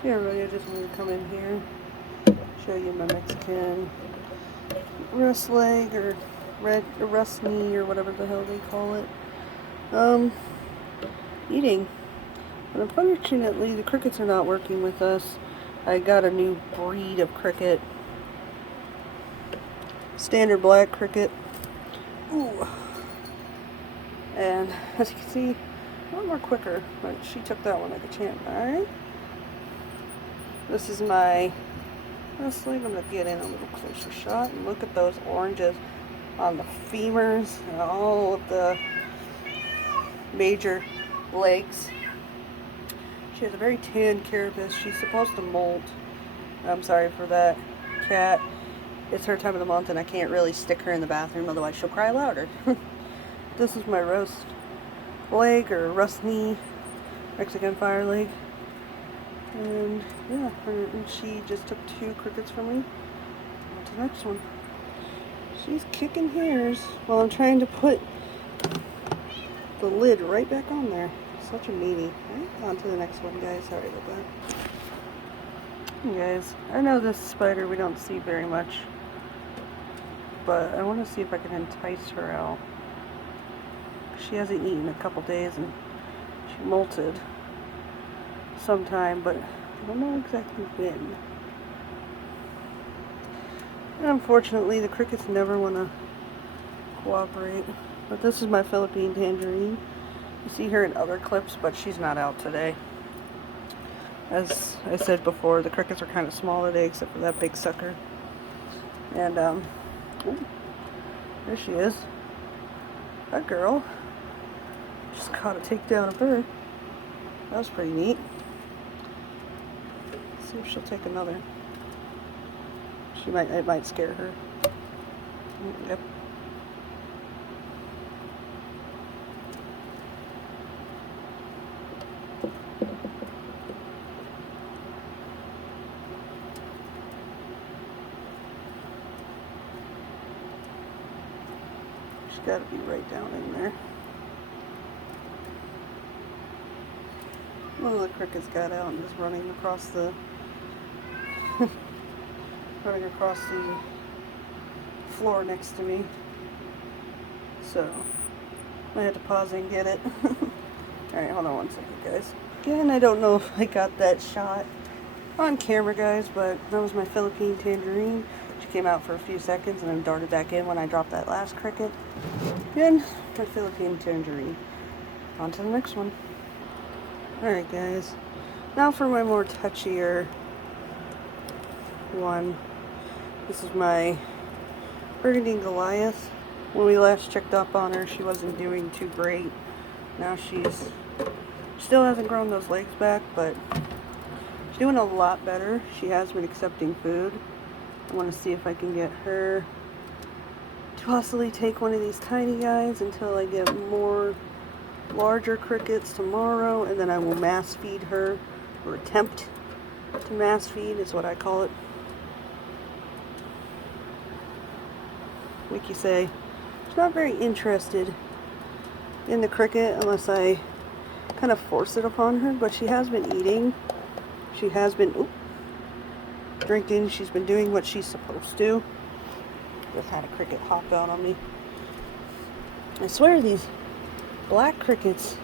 Hey everybody, I just wanted to come in here, show you my Mexican rust leg or rust knee or whatever the hell they call it. Eating. But unfortunately the crickets are not working with us. I got a new breed of cricket. Standard black cricket. Ooh. And as you can see, a lot more quicker, but she took that one like a champ. Alright. This is my rust leg. I'm going to get in a little closer shot and look at those oranges on the femurs and all of the major legs. She has a very tan carapace. She's supposed to molt. I'm sorry for that, cat. It's her time of the month and I can't really stick her in the bathroom, otherwise she'll cry louder. This is my rust leg or rust knee, Mexican fire leg. And yeah, and she just took 2 crickets from me. On to the next one. She's kicking hairs while I'm trying to put the lid right back on there. Such a meanie. Right, on to the next one, guys. Sorry about that. Hey guys, I know this spider we don't see very much, but I want to see if I can entice her out. She hasn't eaten in a couple days and she molted sometime, but I don't know exactly when. And unfortunately, the crickets never want to cooperate. But this is my Philippine tangerine. You see her in other clips, but she's not out today. As I said before, the crickets are kind of small today, except for that big sucker. And, oh, there she is. That girl. Just caught a takedown of her. That was pretty neat. Let's see if she'll take another. It might scare her. Yep. She's got to be right down in there. One of the crickets got out and is running across the floor next to me. So I had to pause and get it. Alright, hold on one second, guys. Again, I don't know if I got that shot on camera, guys, but that was my Philippine tangerine. She came out for a few seconds and then darted back in when I dropped that last cricket. Again, my Philippine tangerine. On to the next one. Alright, guys. Now for my more touchier one. This is my Burgundy Goliath. When we last checked up on her, she wasn't doing too great. Now she's still hasn't grown those legs back, but she's doing a lot better. She has been accepting food. I want to see if I can get her to possibly take one of these tiny guys until I get more larger crickets tomorrow, and then I will mass feed her, or attempt to mass feed is what I call it. Wiki say she's not very interested in the cricket unless I kind of force it upon her, but she has been eating. She has been drinking. She's been doing what she's supposed to. Just had a cricket hop out on me. I swear these black crickets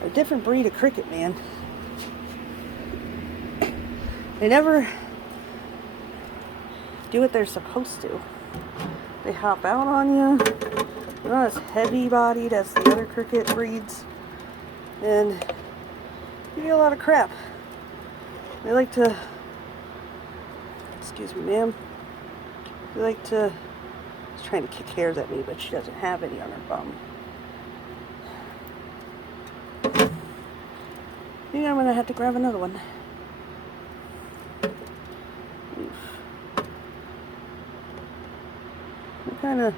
are a different breed of cricket, man. They never do what they're supposed to. They hop out on you. They're not as heavy-bodied as the other cricket breeds. And you get a lot of crap. They like to... Excuse me, ma'am. They like to... She's trying to kick hairs at me, but she doesn't have any on her bum. I think I'm going to have to grab another one. I kind of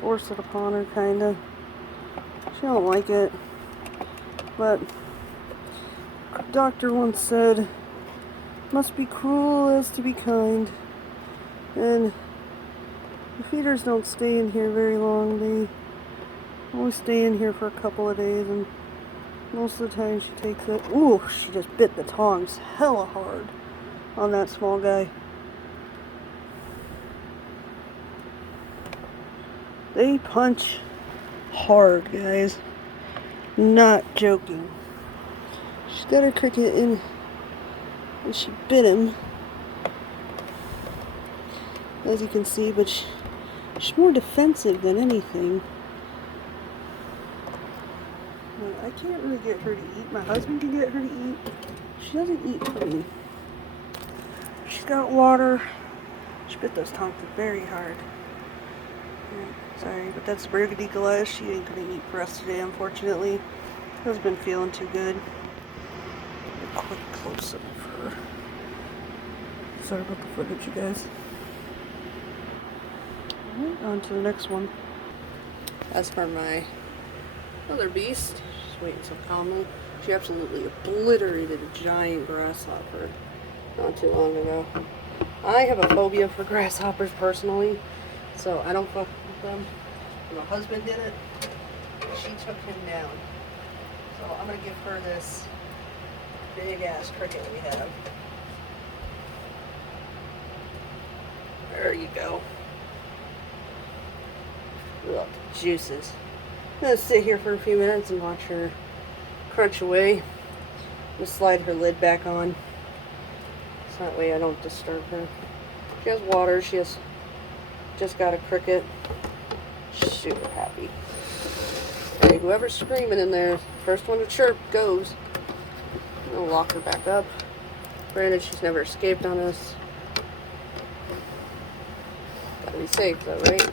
force it upon her, kind of. She don't like it. But doctor once said, must be cruel as to be kind. And the feeders don't stay in here very long. They only stay in here for a couple of days and Most of the time she takes it. Ooh, she just bit the tongs hella hard on that small guy. They punch hard, guys. Not joking. She's got her cricket in and she bit him, as you can see, but she's more defensive than anything. I can't really get her to eat. My husband can get her to eat. She doesn't eat for me. She's got water. She bit those tongs very hard. Sorry, but that's Burgundy Goliath. She ain't gonna eat for us today, unfortunately. Hasn't been feeling too good. A quick close-up of her. Sorry about the footage, you guys. Alright, on to the next one. As for my other beast, she's waiting so calmly. She absolutely obliterated a giant grasshopper not too long ago. I have a phobia for grasshoppers personally, so I don't fuck with them. My husband did it. She took him down. So I'm gonna give her this big ass cricket we have. There you go. Look, juices. I'm gonna sit here for a few minutes and watch her crunch away. Just slide her lid back on, so that way I don't disturb her. She has water. She has just got a cricket. Super happy. Okay, whoever's screaming in there, first one to chirp goes. I'm gonna lock her back up. Granted, she's never escaped on us. Gotta be safe though, right?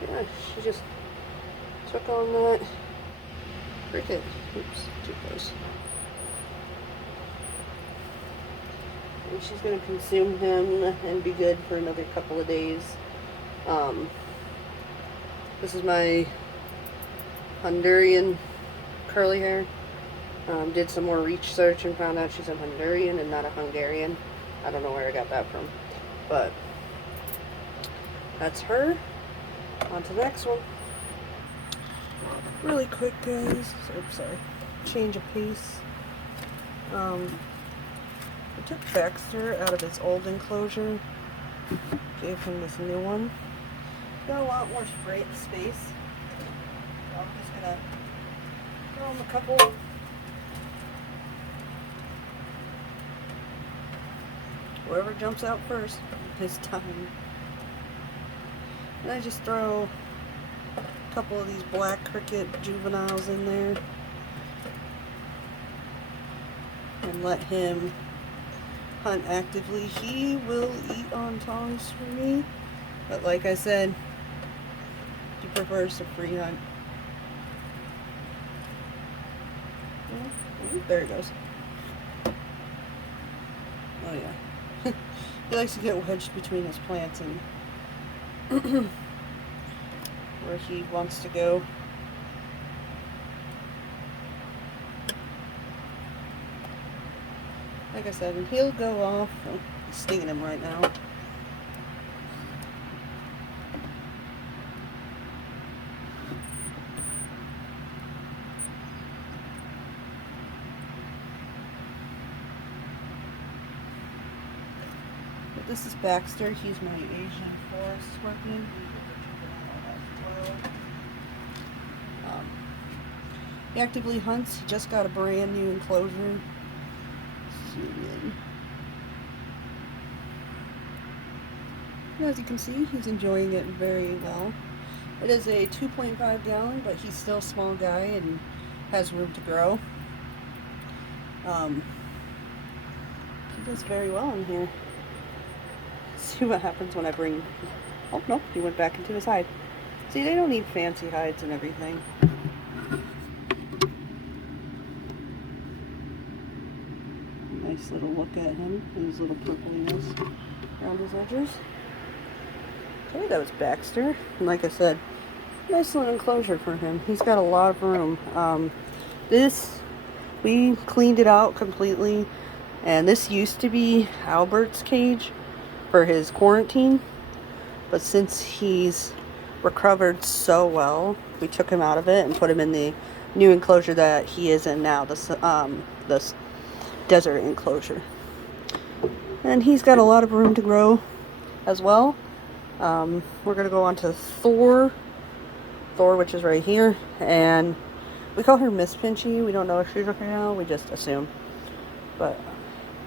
Yeah, she just took on that cricket. Oops, too close. And she's gonna consume him and be good for another couple of days. This is my Honduran curly hair. Did some more research and found out she's a Honduran and not a Hungarian. I don't know where I got that from, but that's her. On to the next one. Really quick, guys. Oops, sorry. Change of pace. I took Baxter out of his old enclosure. Gave him this new one. Got a lot more space. So I'm just gonna throw him a couple. Whoever jumps out first this time. And I just throw a couple of these black cricket juveniles in there and let him hunt actively. He will eat on tongs for me, but like I said, he prefers to free hunt. Oh, there he goes. Oh yeah. He likes to get wedged between his plants and where he wants to go. Like I said, he'll go off. Oh, he's stinging him right now. But this is Baxter. He's my Asian forest scorpion. He actively hunts. He just got a brand new enclosure. And as you can see, he's enjoying it very well. It is a 2.5 gallon, but he's still a small guy and has room to grow. He does very well in here. Let's see what happens when I bring... Oh, no, he went back into his hide. See, they don't need fancy hides and everything. Nice little look at him and his little purpliness around his edges. Okay, that was Baxter. And like I said, nice little enclosure for him. He's got a lot of room. We cleaned it out completely. And this used to be Albert's cage for his quarantine. But since he's recovered so well, we took him out of it and put him in the new enclosure that he is in now, this desert enclosure. And he's got a lot of room to grow as well. We're going to go on to Thor, which is right here, and we call her Miss Pinchy. We don't know if she's okay now, we just assume. But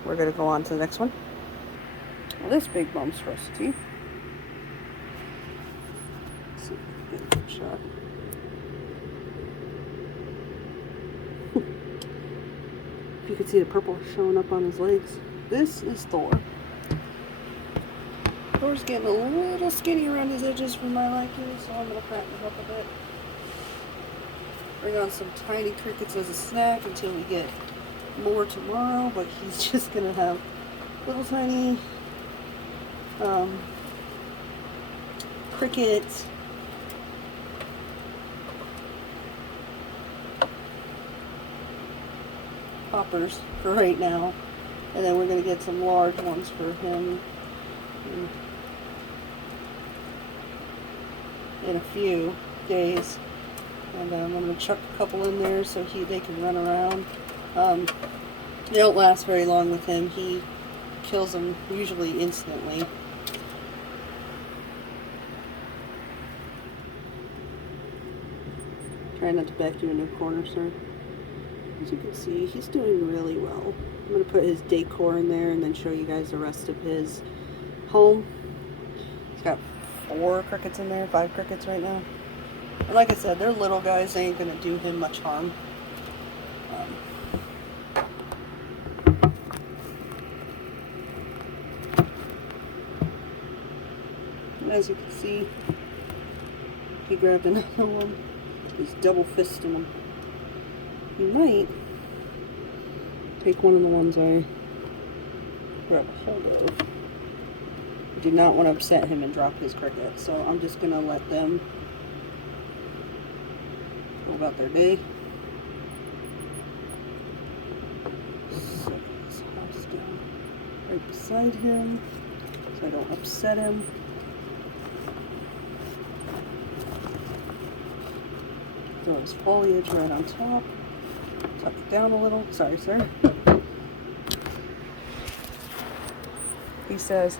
we're going to go on to the next one. Well, this big monstrosity. Let's see if we can get a good shot. If you can see the purple showing up on his legs. This is Thor. Thor's getting a little skinny around his edges for my liking, so I'm going to fatten him up a bit. Bring on some tiny crickets as a snack until we get more tomorrow, but he's just going to have little tiny cricket poppers for right now, and then we're going to get some large ones for him in a few days, and I'm going to chuck a couple in there so they can run around. They don't last very long with him. He kills them usually instantly. Try not to back you into a corner, sir. As you can see, he's doing really well. I'm going to put his decor in there and then show you guys the rest of his home. He's got 4 crickets in there, 5 crickets right now. And like I said, they're little guys. They ain't going to do him much harm. As you can see, he grabbed another one. He's double fisting them. He might take one of the ones I grabbed a hold of. I do not want to upset him and drop his cricket, so I'm just going to let them go about their day. Set his house down right beside him so I don't upset him. Throw his foliage right on top. Tuck it down a little. Sorry, sir. He says,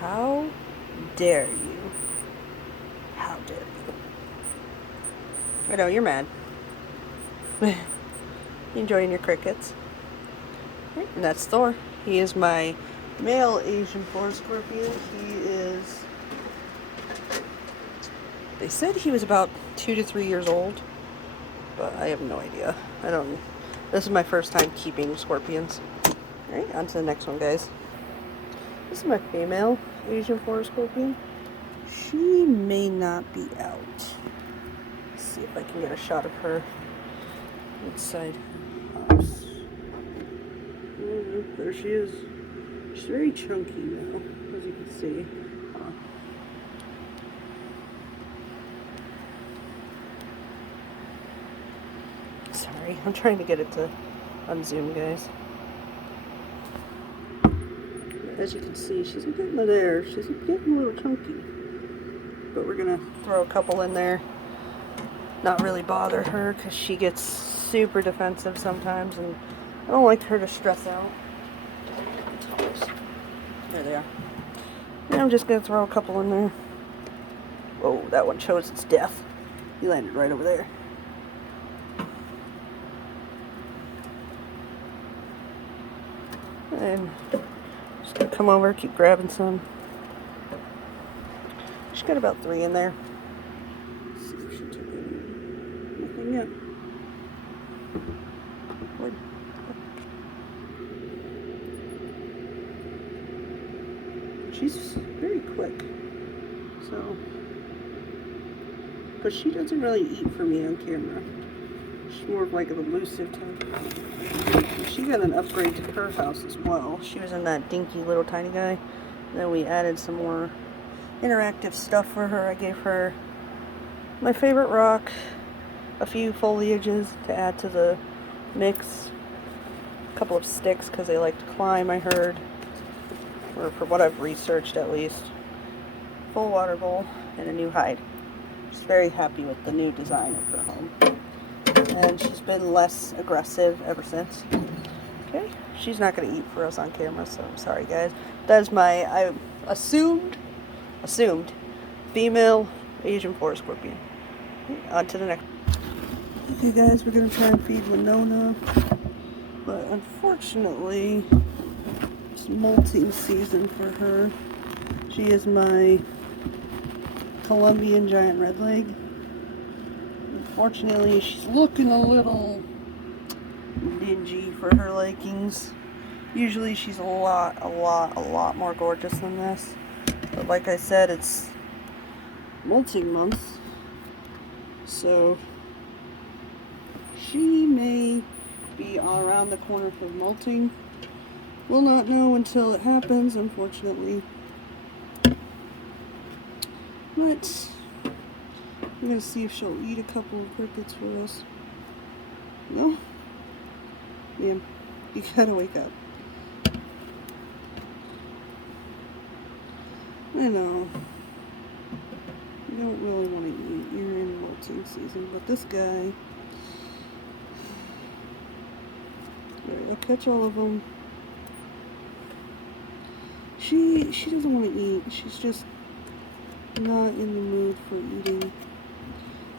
"How dare you? How dare you?" I know, you're mad. You enjoying your crickets? And that's Thor. He is my male Asian forest scorpion. He is... They said he was about 2 to 3 years old, but I have no idea. This is my first time keeping scorpions. Alright, on to the next one, guys. This is my female Asian forest scorpion. She may not be out. Let's see if I can get a shot of her inside her house. Oh, there she is. She's very chunky now, as you can see. Sorry, I'm trying to get it to unzoom, guys. As you can see, she's getting there. She's getting a little chunky. But we're going to throw a couple in there. Not really bother her because she gets super defensive sometimes, and I don't like her to stress out. There they are. And I'm just going to throw a couple in there. Whoa, that one chose its death. He landed right over there. And just gonna come over, keep grabbing some. She's got about 3 in there. Let's see if she took any. Nothing yet. She's very quick. So, but she doesn't really eat for me on camera. She's more of like an elusive type. She got an upgrade to her house as well. She was in that dinky little tiny guy. And then we added some more interactive stuff for her. I gave her my favorite rock, a few foliages to add to the mix, a couple of sticks because they like to climb, I heard, or for what I've researched at least, full water bowl, and a new hide. Just very happy with the new design of her home. And she's been less aggressive ever since. Okay, she's not going to eat for us on camera, so I'm sorry, guys. That's my, I assumed female Asian forest scorpion. Okay, on to the next. Okay, guys, we're going to try and feed Winona, but unfortunately, it's molting season for her. She is my Colombian giant redleg. Unfortunately, she's looking a little dingy for her likings. Usually she's a lot more gorgeous than this. But like I said, it's molting month. So she may be around the corner for molting. We'll not know until it happens, unfortunately. But we're gonna see if she'll eat a couple of crickets for us. No? Man, you gotta wake up. I know. You don't really want to eat. You're in molting season, but this guy. Alright, I'll catch all of them. She doesn't want to eat. She's just not in the mood for eating.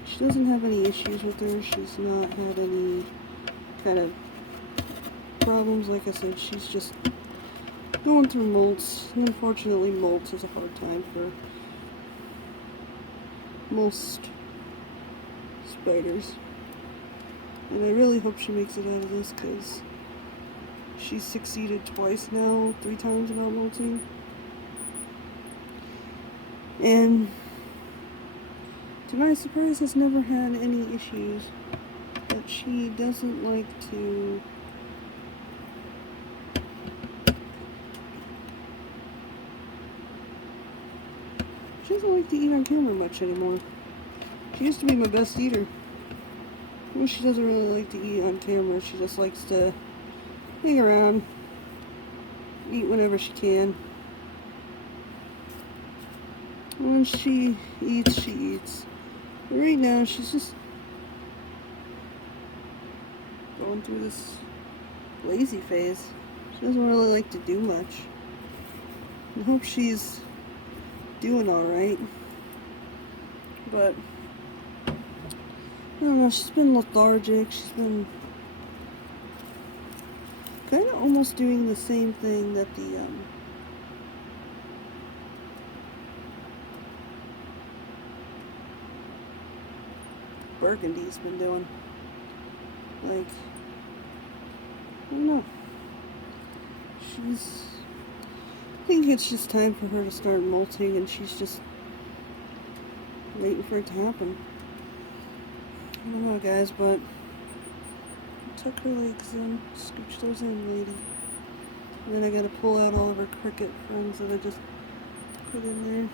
She doesn't have any issues with her. She's not had any kind of problems. Like I said, she's just going through molts. And unfortunately, molts is a hard time for most spiders. And I really hope she makes it out of this, because she's succeeded twice now, 3 times without molting. And to my surprise, has never had any issues. But she doesn't like to eat on camera much anymore. She used to be my best eater. Well, she doesn't really like to eat on camera. She just likes to hang around, eat whenever she can. When she eats, she eats. But right now, she's just going through this lazy phase. She doesn't really like to do much. I hope she's doing alright. But I don't know, she's been lethargic. She's been kind of almost doing the same thing that the Burgundy's been doing. Like, I don't know. I think it's just time for her to start molting, and she's just waiting for it to happen. I don't know, guys, but tuck her legs in, scooch those in, lady. And then I gotta pull out all of her cricket friends that I just put in there.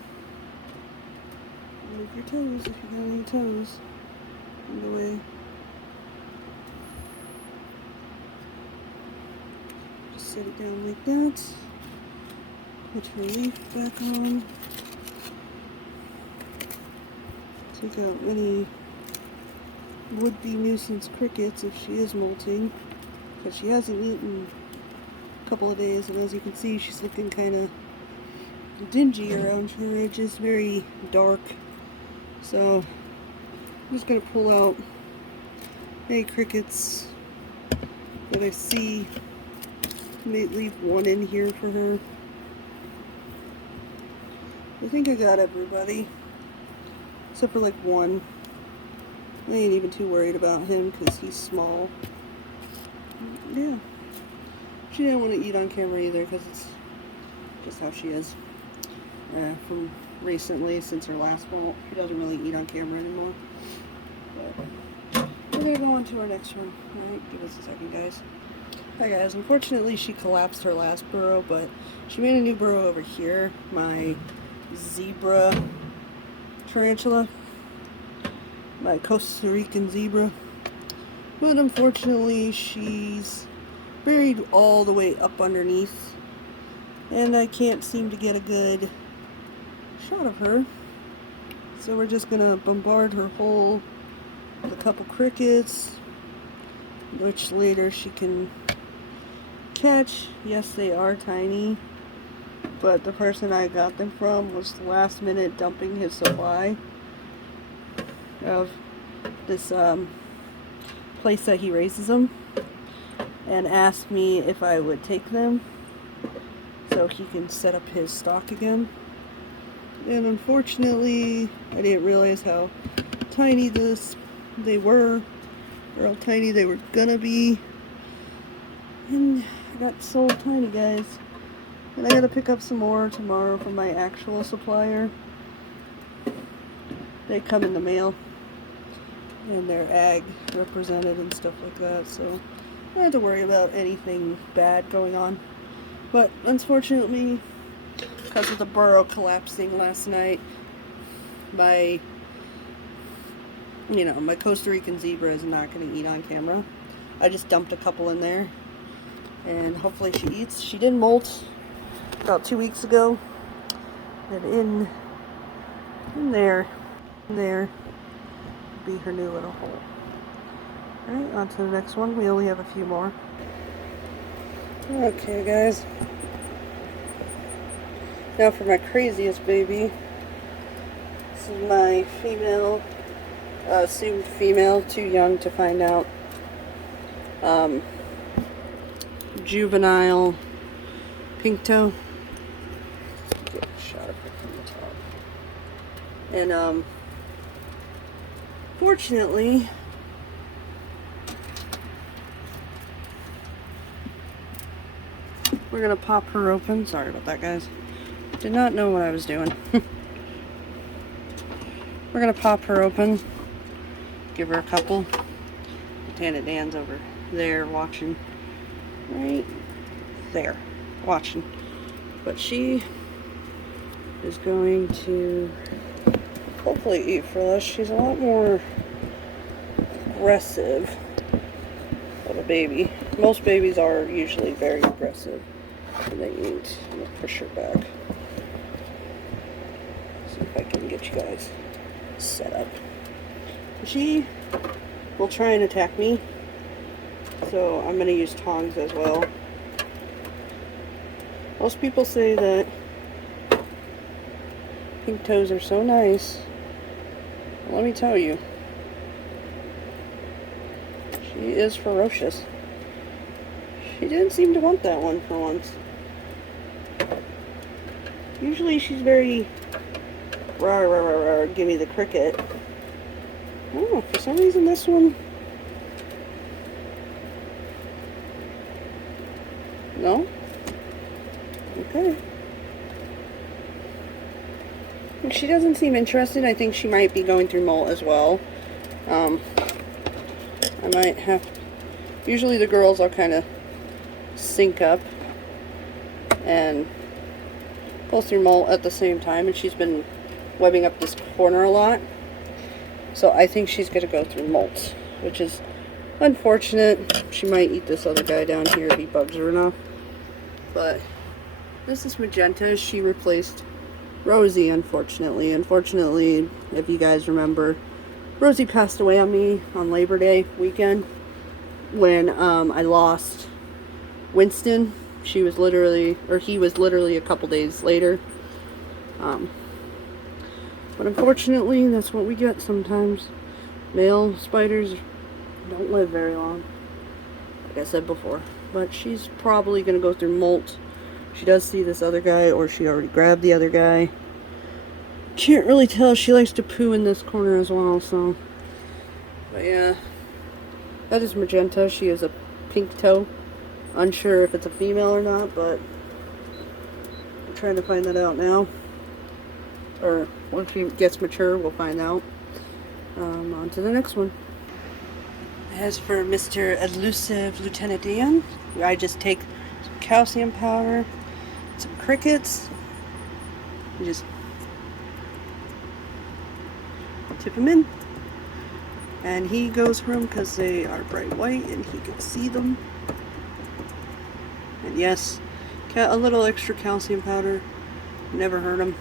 Move your toes if you got any toes in the way. Just set it down like that. Put her leaf back on. Take out any would-be nuisance crickets if she is molting, because she hasn't eaten a couple of days, and as you can see, she's looking kind of dingy around her edges, very dark. So I'm just going to pull out any crickets that I see. May leave one in here for her. I think I got everybody, except for like one. I ain't even too worried about him because he's small. Yeah. She didn't want to eat on camera either because it's just how she is. From recently, since her last molt, she doesn't really eat on camera anymore. But we're going to go on to our next one. Alright, give us a second, guys. Hi guys, unfortunately she collapsed her last burrow, but she made a new burrow over here. My zebra tarantula. My Costa Rican zebra. But unfortunately she's buried all the way up underneath, and I can't seem to get a good shot of her. So we're just gonna bombard her hole with a couple crickets, which later she can catch. Yes, they are tiny, but the person I got them from was last minute dumping his supply of this place that he raises them, and asked me if I would take them so he can set up his stock again. And unfortunately, I didn't realize how tiny they were, or how tiny they were gonna be. And I got sold tiny, guys. And I gotta pick up some more tomorrow from my actual supplier. They come in the mail, and they're ag represented and stuff like that, so I don't have to worry about anything bad going on. But unfortunately, because of the burrow collapsing last night, my Costa Rican zebra is not going to eat on camera. I just dumped a couple in there, and hopefully she eats. She did molt about 2 weeks ago, and in there be her new little hole. Alright, on to the next one. We only have a few more. Okay, guys. Now for my craziest baby. This is my female, assumed female, too young to find out. Juvenile pink toe. Get a shot of it from the top. And fortunately, we're gonna pop her open. Sorry about that, guys. Did not know what I was doing. We're gonna pop her open, give her a couple. Tana Dan's over there watching. Right there, watching. But she is going to hopefully eat for us. She's a lot more aggressive of a baby. Most babies are usually very aggressive when they eat. I'm gonna push her back. See if I can get you guys set up. She will try and attack me, so I'm gonna use tongs as well. Most people say that pink toes are so nice. Well, let me tell you, she is ferocious. She didn't seem to want that one for once. Usually she's very rah, rah, rah, rah, give me the cricket. Oh, for some reason this one, no? Okay. She doesn't seem interested. I think she might be going through molt as well. I might have, usually the girls I'll kind of sync up and go through molt at the same time, and she's been webbing up this corner a lot. So I think she's going to go through molt, which is unfortunate. She might eat this other guy down here if he bugs her enough. But this is Magenta. She replaced Rosie, unfortunately. Unfortunately, if you guys remember, Rosie passed away on me on Labor Day weekend when I lost Winston. He was literally a couple days later. But unfortunately, that's what we get sometimes. Male spiders don't live very long, like I said before. But she's probably going to go through molt. She does see this other guy, or she already grabbed the other guy. Can't really tell. She likes to poo in this corner as well, so. But yeah, that is Magenta. She is a pink toe. Unsure if it's a female or not, but I'm trying to find that out now. Or once she gets mature, we'll find out. On to the next one. As for Mr. Elusive Lieutenant Dan, I just take some calcium powder, some crickets, and just tip them in. And he goes for them because they are bright white and he can see them. And yes, a little extra calcium powder never hurt him.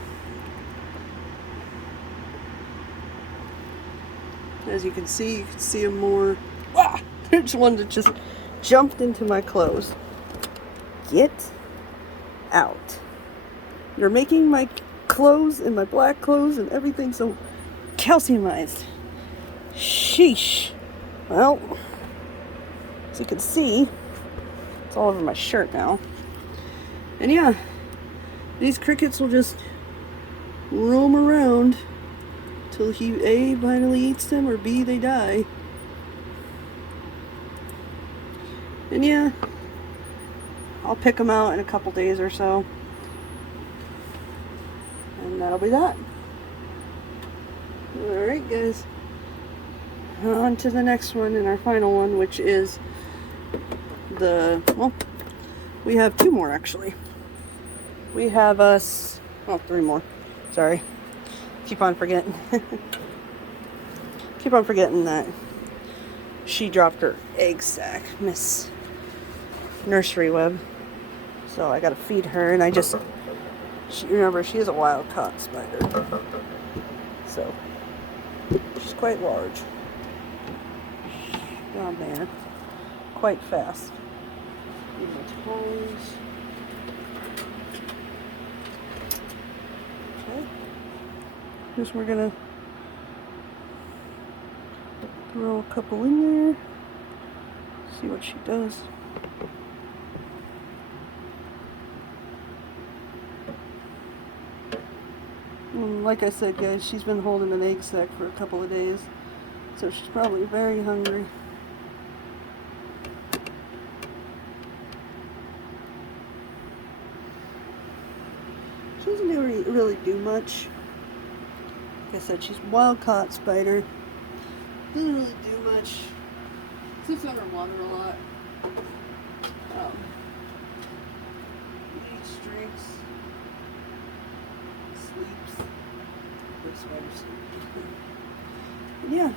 As you can see them more. Ah! There's one that just jumped into my clothes. Get out. You're making my clothes and my black clothes and everything so calciumized. Sheesh. Well, as you can see, it's all over my shirt now. And yeah, these crickets will just roam around till he A, finally eats them, or B, they die. And yeah, I'll pick them out in a couple days or so. And that'll be that. Alright guys, on to the next one and our final one, which is well, we have two more actually. We have three more. Sorry. Keep on forgetting. Keep on forgetting that she dropped her egg sack, Miss Nursery Web. So I gotta feed her, and remember, she is a wild caught spider. So she's quite large. Down there. Quite fast. These are toes. Okay. Just we're gonna throw a couple in there. See what she does. Like I said, guys, she's been holding an egg sack for a couple of days, so she's probably very hungry. She doesn't really do much. Like I said, she's a wild-caught spider. Doesn't really do much. Sits underwater a lot. Eats, drinks, sleeps. Good spider sleep. Yeah,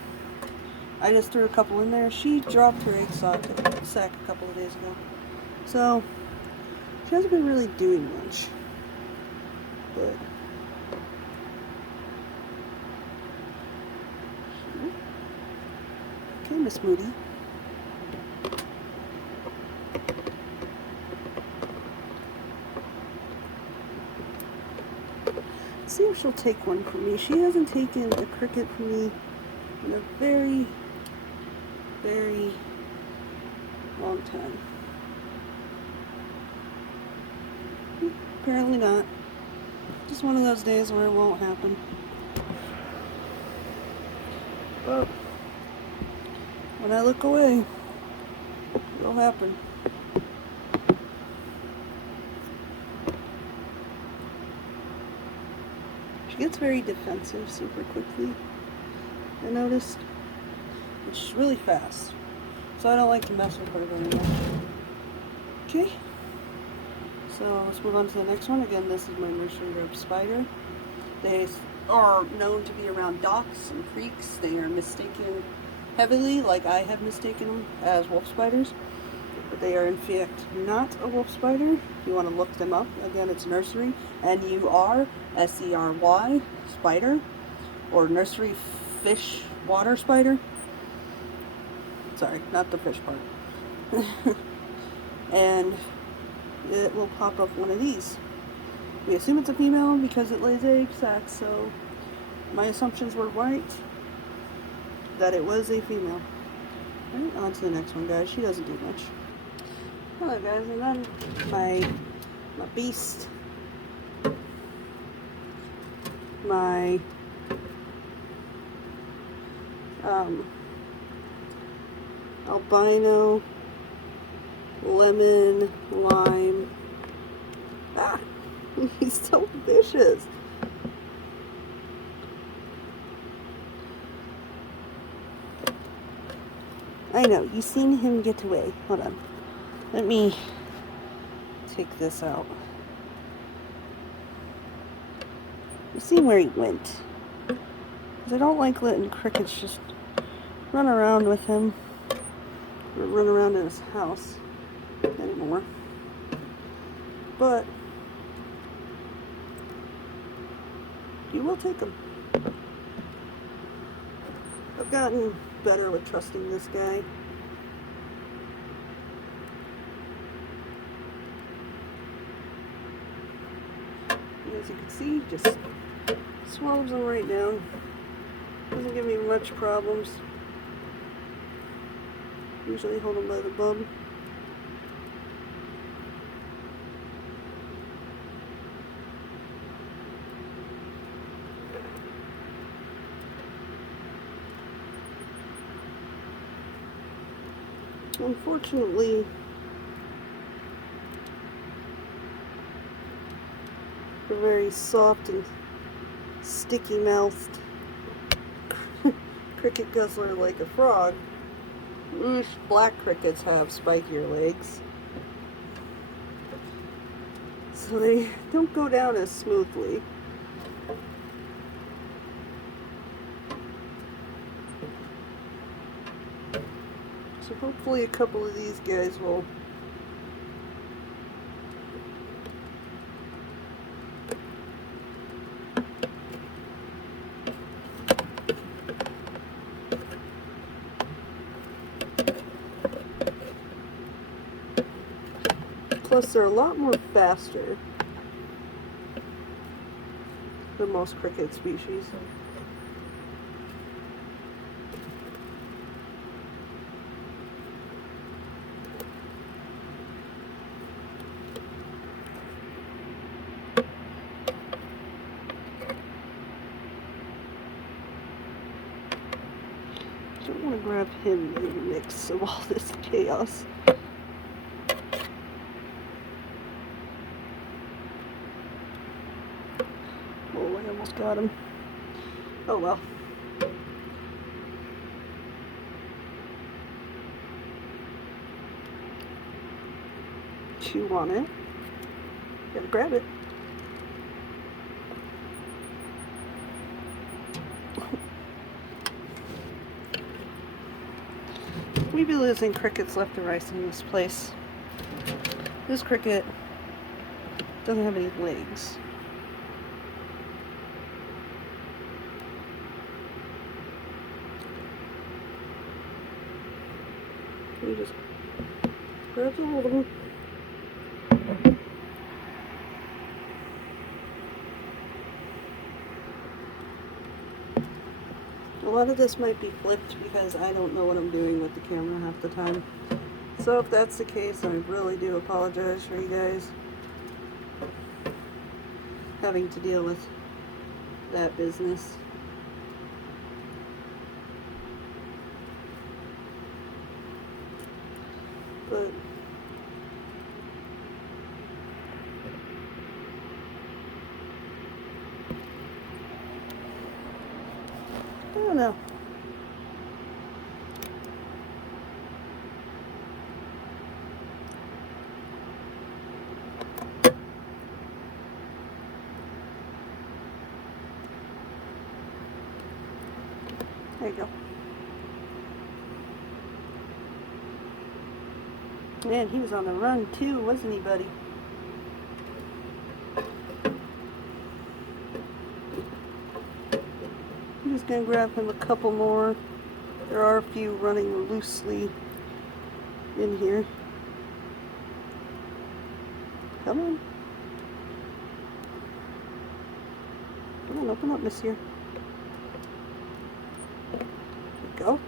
I just threw a couple in there. She dropped her egg sack a couple of days ago, so she hasn't been really doing much. But okay, Miss Moody. See if she'll take one from me. She hasn't taken a cricket from me in a very, very long time. Apparently not. Just one of those days where it won't happen. But when I look away, it'll happen. She gets very defensive super quickly, I noticed. And she's really fast, so I don't like to mess with her very much. Okay, so let's move on to the next one. Again, this is my Nursery Web spider. They are known to be around docks and creeks. They are mistaken heavily, like I have mistaken them, as wolf spiders. But they are in fact not a wolf spider. If you want to look them up, again, it's nursery, NURSERY spider, or nursery fish water spider. Sorry, not the fish part. And it will pop up one of these. We assume it's a female because it lays egg sacs, so my assumptions were right that it was a female. Alright, on to the next one, guys. She doesn't do much. Hello, guys, and then my beast, my albino lemon lime. Ah, he's so vicious. I know, you've seen him get away. Hold on. Let me take this out. You see where he went. Because I don't like letting crickets just run around with him. Or run around in his house anymore. But you will take him. I've gotten better with trusting this guy. As you can see, just swallows them right down. Doesn't give me much problems. Usually hold them by the bum. Unfortunately, they're very soft and sticky-mouthed. Cricket guzzler like a frog. Most black crickets have spikier legs, so they don't go down as smoothly. So hopefully a couple of these guys will plus they're a lot more faster than most cricket species. Don't want to grab him in the mix of all this chaos. Oh, I almost got him. Oh well. Chew on it. Gotta grab it. We'd be losing crickets left and right in this place. This cricket doesn't have any legs. You just grab a hold of them. A lot of this might be flipped because I don't know what I'm doing with the camera half the time. So if that's the case, I really do apologize for you guys having to deal with that business. But I don't know. There you go. Man, he was on the run too, wasn't he, buddy? I'm just gonna grab him a couple more. There are a few running loosely in here. Come on. Come on, open up, monsieur. There we go.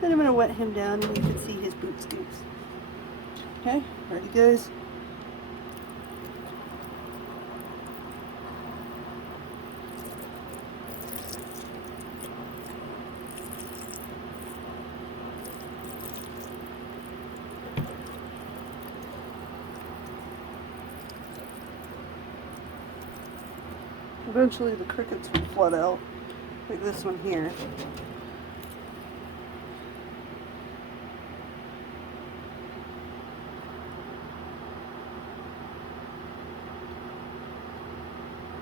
Then I'm gonna wet him down and you can see his boot scoops. Okay, ready guys? Eventually the crickets will flood out, like this one here.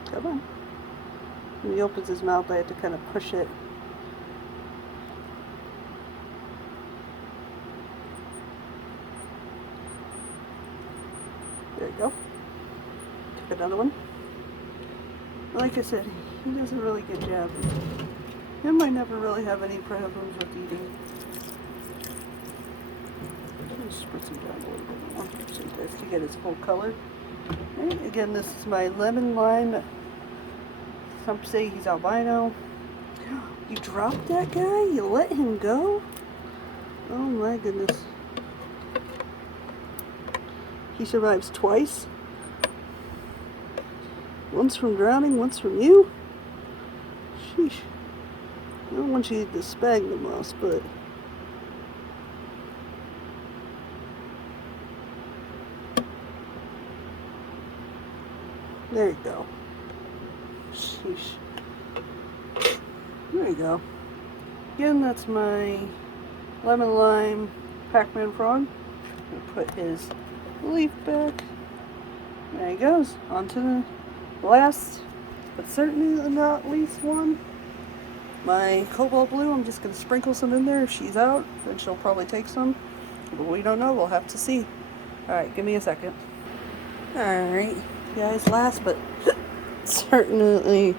Come on. When he opens his mouth, I have to kind of push it. There you go. Took another one. Like I said, he does a really good job Him, I never really have any problems with eating. I'm just spritz him down a little bit more so you guys can get his full color. And again, this is my lemon lime. Some say he's albino. You dropped that guy? You let him go? Oh my goodness. He survives twice. Once from drowning, once from you. Sheesh. I don't want you to eat the sphagnum moss, but... There you go. Sheesh. There you go. Again, that's my lemon lime Pac-Man frog. I'm gonna put his leaf back. There he goes. On to the last, but certainly not least one. My cobalt blue, I'm just gonna sprinkle some in there. If she's out, then she'll probably take some. But we don't know, we'll have to see. Alright, give me a second. Alright, guys, last but certainly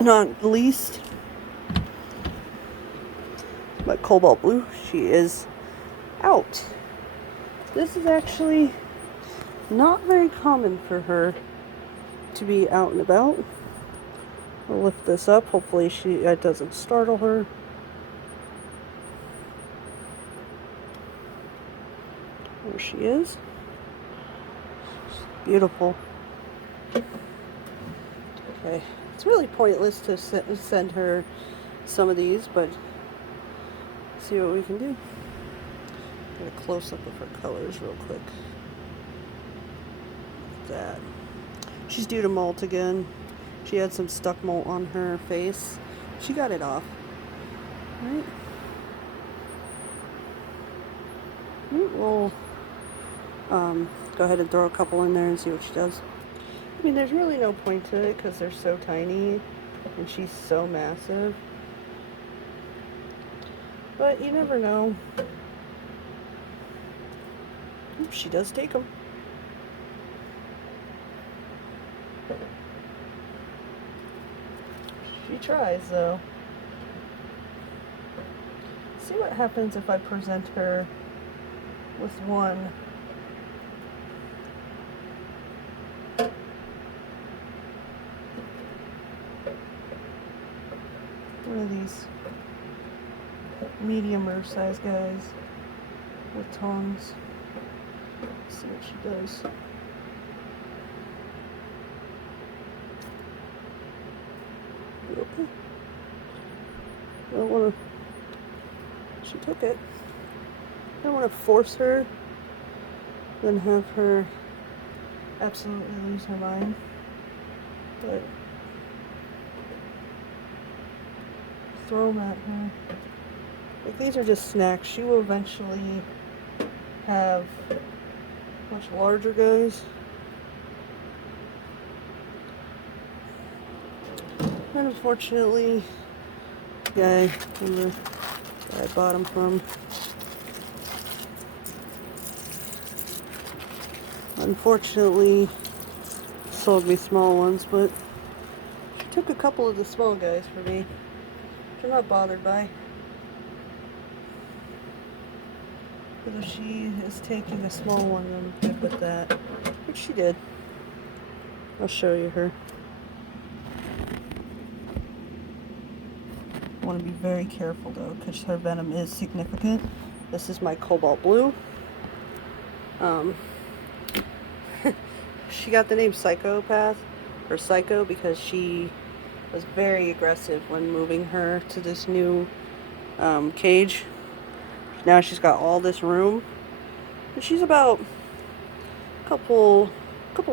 not least, my cobalt blue, she is out. This is actually not very common for her to be out and about. I'll lift this up, hopefully it doesn't startle her. There she is. Beautiful. Okay, it's really pointless to send her some of these, but see what we can do. Get a close-up of her colors real quick. Look at that. She's due to molt again. She had some stuck molt on her face. She got it off. Right? We'll go ahead and throw a couple in there and see what she does. I mean, there's really no point to it because they're so tiny and she's so massive. But you never know. Oops, she does take them. She tries, though. See what happens if I present her with one. One of these medium size guys with tongs. Let's see what she does. Okay. I don't want to. She took it. I don't want to force her, then have her absolutely lose her mind. But throw them at her. Like, these are just snacks. She will eventually have much larger guys. And unfortunately, the guy that I bought him from, unfortunately sold me small ones, but she took a couple of the small guys for me, which I'm not bothered by. But if she is taking a small one, I'm good with that, which she did. I'll show you her. I want to be very careful though, because her venom is significant. This is my cobalt blue. She got the name Psychopath, or Psycho, because she was very aggressive when moving her to this new cage. Now she's got all this room. And she's about a couple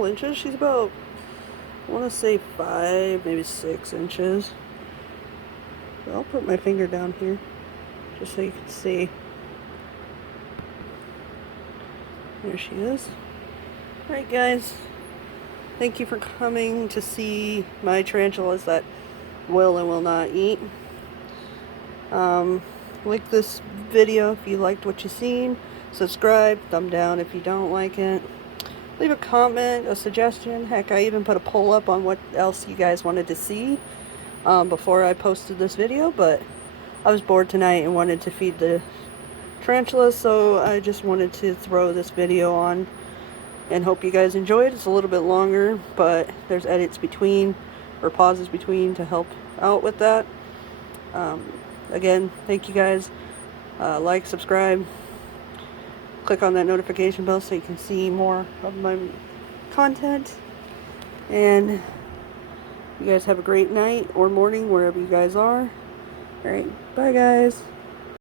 inches. She's about, I want to say 5, maybe 6 inches. I'll put my finger down here just so you can see. There she is. Alright guys, thank you for coming to see my tarantulas that will and will not eat. Like this video if you liked what you seen. Subscribe, thumb down if you don't like it. Leave a comment, a suggestion. Heck, I even put a poll up on what else you guys wanted to see. before I posted this video, but I was bored tonight and wanted to feed the tarantulas, so I just wanted to throw this video on and hope you guys enjoy it. It's a little bit longer, but there's edits between, or pauses between, to help out with that. Again, thank you guys. Like, subscribe, click on that notification bell so you can see more of my content. And you guys have a great night or morning wherever you guys are. Alright, bye guys.